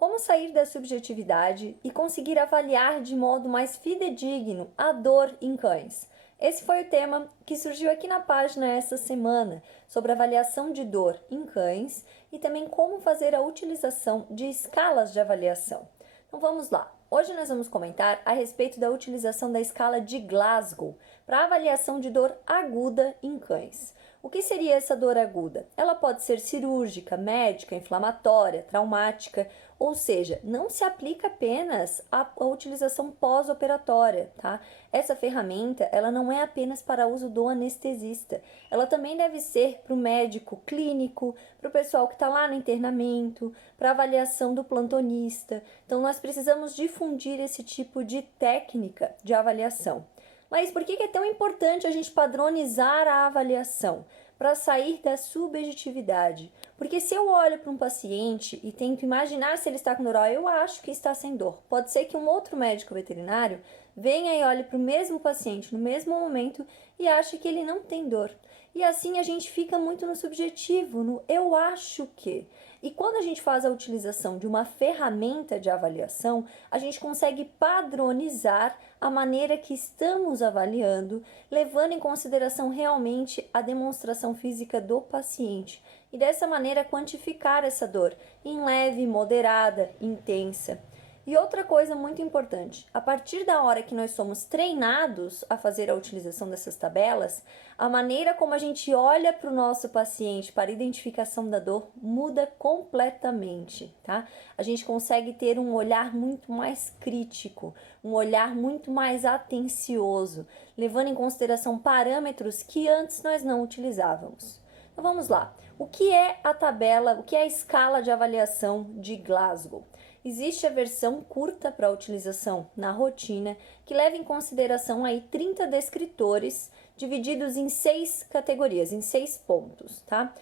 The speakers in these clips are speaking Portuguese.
Como sair da subjetividade e conseguir avaliar de modo mais fidedigno a dor em cães? Esse foi o tema que surgiu aqui na página essa semana, sobre avaliação de dor em cães e também como fazer a utilização de escalas de avaliação. Então vamos lá. Hoje nós vamos comentar a respeito da utilização da escala de Glasgow para avaliação de dor aguda em cães. O que seria essa dor aguda? Ela pode ser cirúrgica, médica, inflamatória, traumática, ou seja, não se aplica apenas à utilização pós-operatória, tá? Essa ferramenta, ela não é apenas para uso do anestesista, ela também deve ser para o médico clínico, para o pessoal que está lá no internamento, para avaliação do plantonista. Então, nós precisamos difundir esse tipo de técnica de avaliação. Mas por que é tão importante a gente padronizar a avaliação? Para sair da subjetividade. Porque se eu olho para um paciente e tento imaginar se ele está com dor, eu acho que está sem dor. Pode ser que um outro médico veterinário venha e olhe para o mesmo paciente no mesmo momento e ache que ele não tem dor. E assim a gente fica muito no subjetivo, no eu acho que. E quando a gente faz a utilização de uma ferramenta de avaliação, a gente consegue padronizar a maneira que estamos avaliando, levando em consideração realmente a demonstração física do paciente. E dessa maneira quantificar essa dor em leve, moderada, intensa. E outra coisa muito importante, a partir da hora que nós somos treinados a fazer a utilização dessas tabelas, a maneira como a gente olha para o nosso paciente para a identificação da dor muda completamente, tá? A gente consegue ter um olhar muito mais crítico, um olhar muito mais atencioso, levando em consideração parâmetros que antes nós não utilizávamos. Então vamos lá, o que é a tabela, o que é a escala de avaliação de Glasgow? Existe a versão curta para utilização na rotina, que leva em consideração aí 30 descritores, divididos em 6 categorias, em 6 pontos, tá?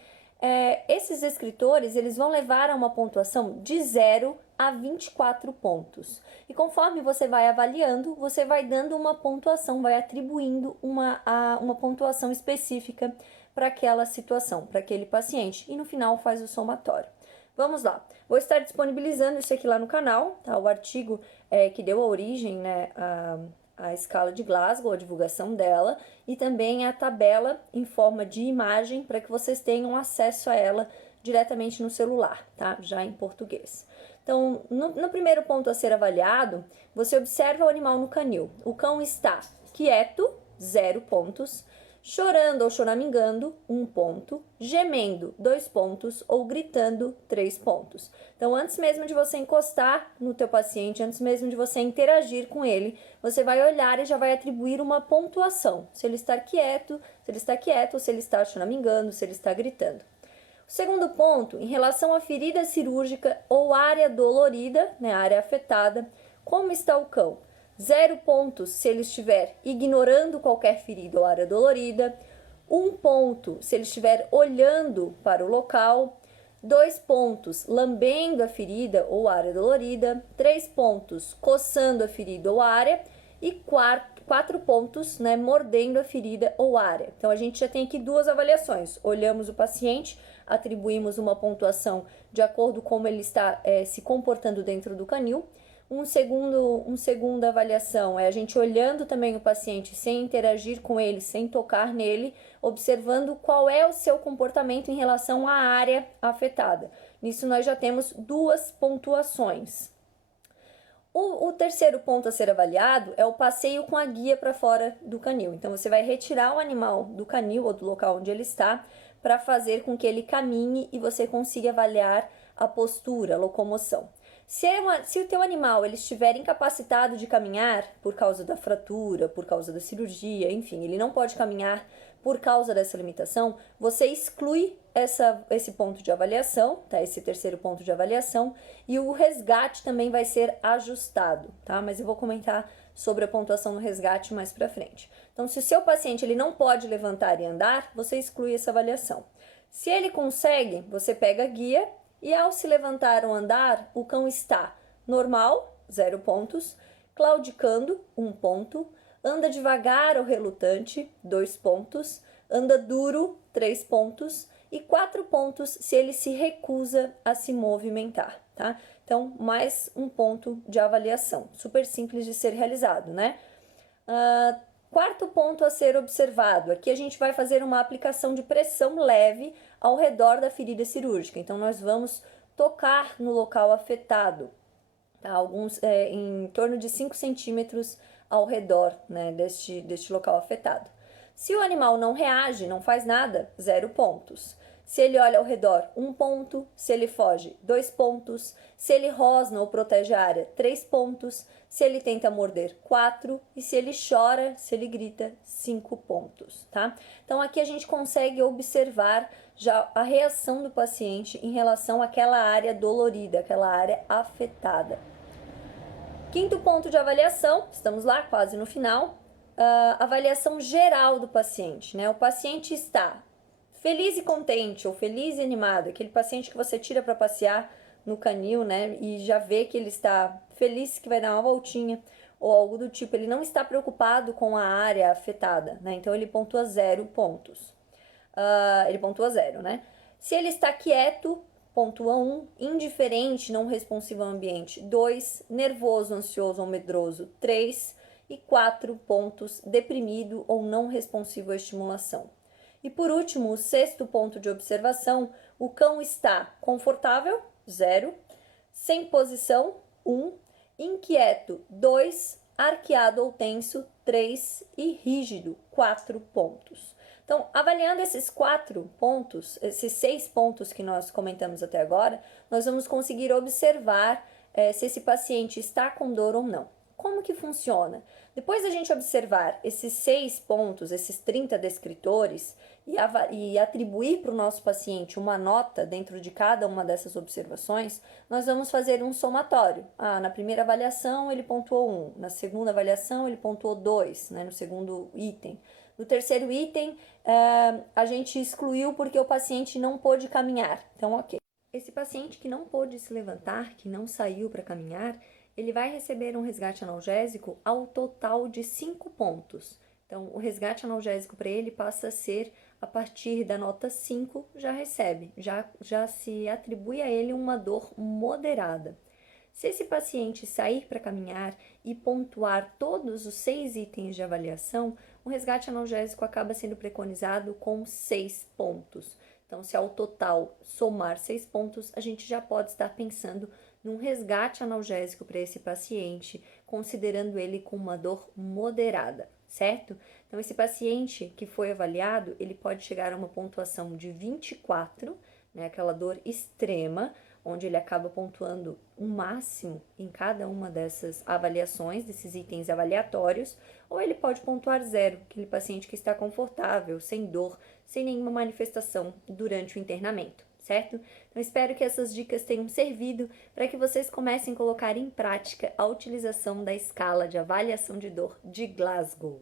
Esses descritores, eles vão levar a uma pontuação de 0 a 24 pontos. E conforme você vai avaliando, você vai dando uma pontuação, vai atribuindo uma pontuação específica para aquela situação, para aquele paciente. E no final faz o somatório. Vamos lá, vou estar disponibilizando isso aqui lá no canal, tá? O artigo que deu a origem, né, à escala de Glasgow, a divulgação dela, e também a tabela em forma de imagem para que vocês tenham acesso a ela diretamente no celular, tá? Já em português. Então, no primeiro ponto a ser avaliado, você observa o animal no canil. O cão está quieto, 0 pontos. Chorando ou choramingando, 1 ponto, gemendo, 2 pontos ou gritando, 3 pontos. Então, antes mesmo de você encostar no teu paciente, antes mesmo de você interagir com ele, você vai olhar e já vai atribuir uma pontuação. Se ele está quieto, ou se ele está choramingando, se ele está gritando. O segundo ponto, em relação à ferida cirúrgica ou área dolorida, né, área afetada, como está o cão? 0 pontos se ele estiver ignorando qualquer ferida ou área dolorida, 1 ponto se ele estiver olhando para o local, 2 pontos lambendo a ferida ou área dolorida, 3 pontos coçando a ferida ou área e 4 pontos, né, mordendo a ferida ou área. Então a gente já tem aqui 2 avaliações, olhamos o paciente, atribuímos uma pontuação de acordo com como ele está se comportando dentro do canil. Uma segunda avaliação é a gente olhando também o paciente sem interagir com ele, sem tocar nele, observando qual é o seu comportamento em relação à área afetada. Nisso nós já temos 2 pontuações. O terceiro ponto a ser avaliado é o passeio com a guia para fora do canil. Então você vai retirar o animal do canil ou do local onde ele está para fazer com que ele caminhe e você consiga avaliar a postura, a locomoção. Se o teu animal ele estiver incapacitado de caminhar por causa da fratura, por causa da cirurgia, enfim, ele não pode caminhar por causa dessa limitação, você exclui esse ponto de avaliação, tá? Esse terceiro ponto de avaliação, e o resgate também vai ser ajustado, tá? Mas eu vou comentar sobre a pontuação no resgate mais pra frente. Então, se o seu paciente ele não pode levantar e andar, você exclui essa avaliação. Se ele consegue, você pega a guia e ao se levantar ou andar, o cão está normal, 0 pontos, claudicando, 1 ponto, anda devagar ou relutante, 2 pontos, anda duro, 3 pontos e 4 pontos se ele se recusa a se movimentar. tá? Então, mais um ponto de avaliação, super simples de ser realizado, né? Quarto ponto a ser observado, aqui a gente vai fazer uma aplicação de pressão leve ao redor da ferida cirúrgica, então nós vamos tocar no local afetado, tá? Em torno de 5 centímetros ao redor, né, deste local afetado. Se o animal não reage, não faz nada, 0 pontos. Se ele olha ao redor, 1 ponto. Se ele foge, 2 pontos. Se ele rosna ou protege a área, 3 pontos. Se ele tenta morder, 4. E se ele chora, se ele grita, 5 pontos, tá? Então, aqui a gente consegue observar já a reação do paciente em relação àquela área dolorida, aquela área afetada. Quinto ponto de avaliação, estamos lá quase no final, avaliação geral do paciente, né? O paciente está feliz e contente ou feliz e animado, aquele paciente que você tira para passear no canil, né? E já vê que ele está feliz, que vai dar uma voltinha ou algo do tipo, ele não está preocupado com a área afetada, né? Então ele pontua 0 pontos. Ele pontua 0, né? Se ele está quieto, pontua 1, indiferente, não responsivo ao ambiente, 2, nervoso, ansioso ou medroso, 3 e 4 pontos, deprimido ou não responsivo à estimulação. E por último, o sexto ponto de observação, o cão está confortável, 0, sem posição, 1, inquieto, 2, arqueado ou tenso, 3 e rígido, 4 pontos. Então, avaliando esses 4 pontos, esses 6 pontos que nós comentamos até agora, nós vamos conseguir observar se esse paciente está com dor ou não. Como que funciona? Depois da gente observar esses 6 pontos, esses 30 descritores, e atribuir para o nosso paciente uma nota dentro de cada uma dessas observações, nós vamos fazer um somatório. Na primeira avaliação ele pontuou 1, na segunda avaliação ele pontuou 2, né, no segundo item. No terceiro item, a gente excluiu porque o paciente não pôde caminhar. Então, ok. Esse paciente que não pôde se levantar, que não saiu para caminhar, ele vai receber um resgate analgésico ao total de 5 pontos. Então, o resgate analgésico para ele passa a ser, a partir da nota 5, já recebe, já se atribui a ele uma dor moderada. Se esse paciente sair para caminhar e pontuar todos os 6 itens de avaliação, o resgate analgésico acaba sendo preconizado com 6 pontos. Então, se ao total somar 6 pontos, a gente já pode estar pensando num resgate analgésico para esse paciente, considerando ele com uma dor moderada, certo? Então, esse paciente que foi avaliado, ele pode chegar a uma pontuação de 24, né, aquela dor extrema, onde ele acaba pontuando um máximo em cada uma dessas avaliações, desses itens avaliatórios, ou ele pode pontuar 0, aquele paciente que está confortável, sem dor, sem nenhuma manifestação durante o internamento, certo? Então, espero que essas dicas tenham servido para que vocês comecem a colocar em prática a utilização da escala de avaliação de dor de Glasgow.